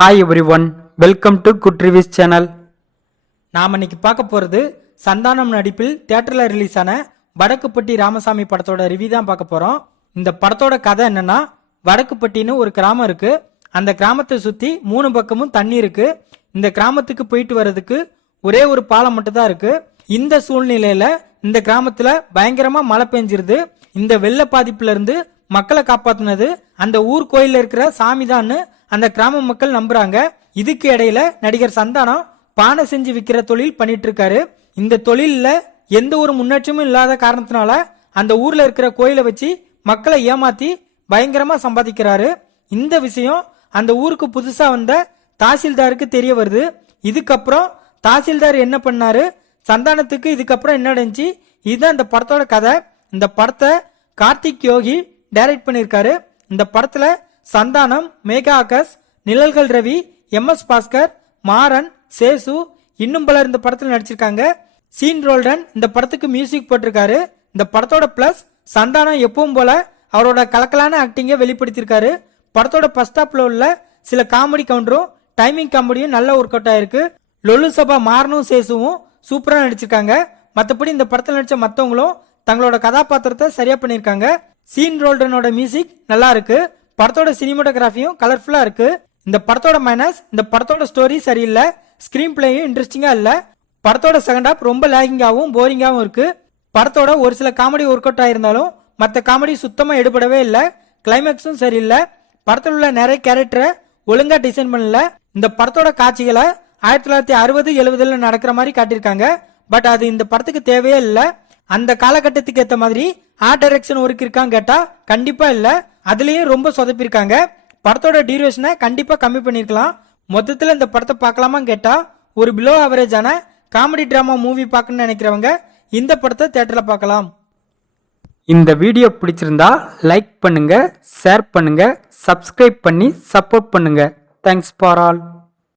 Hi everyone welcome to good reviews channel நாம் இன்னைக்கு பார்க்க போகிறது சந்தானம் நடிப்பில் தேட்டரில் ரிலீஸ் ஆன வடக்குப்பட்டி ராமசாமி படத்தோட ரிவ்யூ தான் பார்க்க போகிறோம் இந்த படத்தோட கதை என்னன்னா வடக்குப்பட்டின்னு ஒரு கிராமம் இருக்கு. அந்த கிராமத்தை சுற்றி மூணு பக்கமும் தண்ணி இருக்கு. இந்த கிராமத்துக்கு போயிட்டு வர்றதுக்கு ஒரே ஒரு பாலம் மட்டும் தான் இருக்கு. இந்த சூழ்நிலையில இந்த கிராமத்துல பயங்கரமா மழை பெஞ்சிருது. இந்த வெள்ள பாதிப்புல இருந்து மக்களை காப்பாத்துனது அந்த ஊர் கோயில்ல இருக்கிற சாமிதான்னு அந்த கிராம மக்கள் நம்புறாங்க. இதுக்கு இடையில நடிகர் சந்தானம் பானை செஞ்சு விற்கிற தொழில் பண்ணிட்டு இருக்காரு இந்த தொழிலில் எந்த ஒரு முன்னேற்றமும் இல்லாத காரணத்தினால அந்த ஊர்ல இருக்கிற கோயிலை வச்சு மக்களை ஏமாத்தி பயங்கரமா சம்பாதிக்கிறாரு. இந்த விஷயம் அந்த ஊருக்கு புதுசா வந்த தாசில்தாருக்கு தெரிய வருது. இதுக்கப்புறம் தாசில்தார் என்ன பண்ணாரு? சந்தானத்துக்கு இதுக்கப்புறம் என்ன நடந்துச்சு? இதுதான் இந்த படத்தோட கதை. இந்த படத்தை கார்த்திக் யோகி டைரக்ட் பண்ணியிருக்காரு. இந்த படத்துல சந்தானம் மேகா ஆகாஷ் நிழல்கள் ரவி எம் எஸ் பாஸ்கர் மாறன் சேசு இன்னும் பலர் இந்த படத்தில் நடிச்சிருக்காங்க. சீன் ரோல்டன் இந்த படத்துக்கு மியூசிக் போட்டிருக்காரு. இந்த படத்தோட பிளஸ் சந்தானம் எப்பவும் போல அவரோட கலக்கலான ஆக்டிங்கை வெளிப்படுத்தியிருக்காரு. படத்தோட ஃபர்ஸ்ட் ஹாப்ல உள்ள சில காமெடி கவுண்டரும் டைமிங் காமெடியும் நல்ல ஒர்க் அவுட் ஆயிருக்கு. லொலு சபா மாறனும் சேசுவும் சூப்பரா நடிச்சிருக்காங்க. மற்றபடி இந்த படத்தில் நடிச்ச மற்றவங்களும் தங்களோட கதாபாத்திரத்தை சரியா பண்ணியிருக்காங்க. சீன் ரோல்டனோட மியூசிக் நல்லா இருக்கு. படத்தோட சினிமோட்டோகிராஃபியும் கலர்ஃபுல்லா இருக்கு. இந்த படத்தோட மைனஸ் இந்த படத்தோட ஸ்டோரி சரியில்லை. ஸ்கிரீன் பிளேயும் இன்ட்ரெஸ்டிங்கா இல்ல. படத்தோட செகண்ட் ஹாப் ரொம்ப லேகிங்காகவும் போரிங்காகவும் இருக்கு. படத்தோட ஒரு சில காமெடி ஒர்க் அவுட் ஆயிருந்தாலும் மற்ற காமெடி சுத்தமாக எடுபடவே இல்லை. கிளைமேக்ஸும் சரியில்லை. படத்தில் உள்ள நிறைய கேரக்டரை ஒழுங்காக டிசைன் பண்ணல. இந்த படத்தோட காட்சிகளை ஆயிரத்தி தொள்ளாயிரத்தி அறுபது எழுபதுல நடக்கிற மாதிரி காட்டியிருக்காங்க. பட் அது இந்த படத்துக்கு தேவையே இல்லை. அந்த காலகட்டத்துக்கு ஏற்ற மாதிரி ஆர்ட் டைரக்ஷன் ஒர்க் இருக்கான்னு கேட்டா கண்டிப்பா இல்ல. அதுலயும் ரொம்ப சொதப்பிருக்காங்க. படத்தோட டியூரேஷனை கண்டிப்பா கம்மி பண்ணிருக்கலாம். மொத்தத்துல இந்த படத்தை பார்க்கலாமான்னு கேட்டா ஒரு பிலோ ஆவரேஜான காமெடி டிராமா மூவி பார்க்கணும்னு நினைக்கிறவங்க இந்த படத்தை தேட்டரில் பார்க்கலாம். இந்த வீடியோ பிடிச்சிருந்தா லைக் பண்ணுங்க ஷேர் பண்ணுங்க சப்ஸ்கிரைப் பண்ணி சப்போர்ட் பண்ணுங்க. Thanks for all